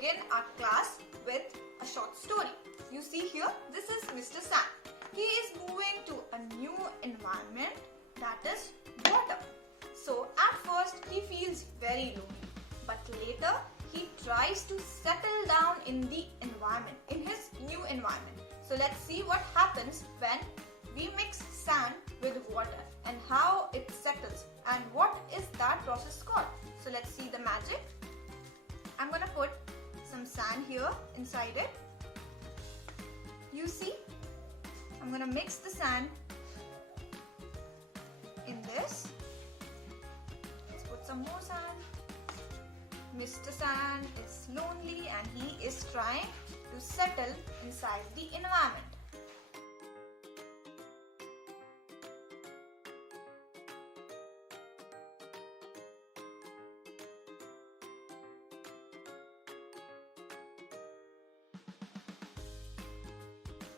begin our class with a short story. You see here, this is Mr. Sand. He is moving to a new environment, that is water. So at first he feels very lonely, but later he tries to settle down in the environment, in his new environment. So let's see what happens when we mix sand with water and how it settles and what is that process called. So let's see the magic. I'm gonna put some sand here inside it. You see, I'm gonna mix the sand in this. Let's put some more sand. Mr. Sand is lonely and he is trying to settle inside the environment.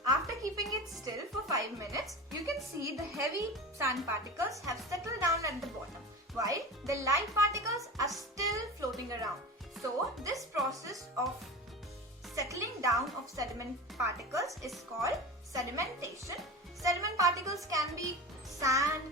After keeping it still for 5 minutes, you can see the heavy sand particles have settled down at the bottom, while the light particles are still floating around. So this process of settling down of sediment particles is called sedimentation. Sediment particles can be sand,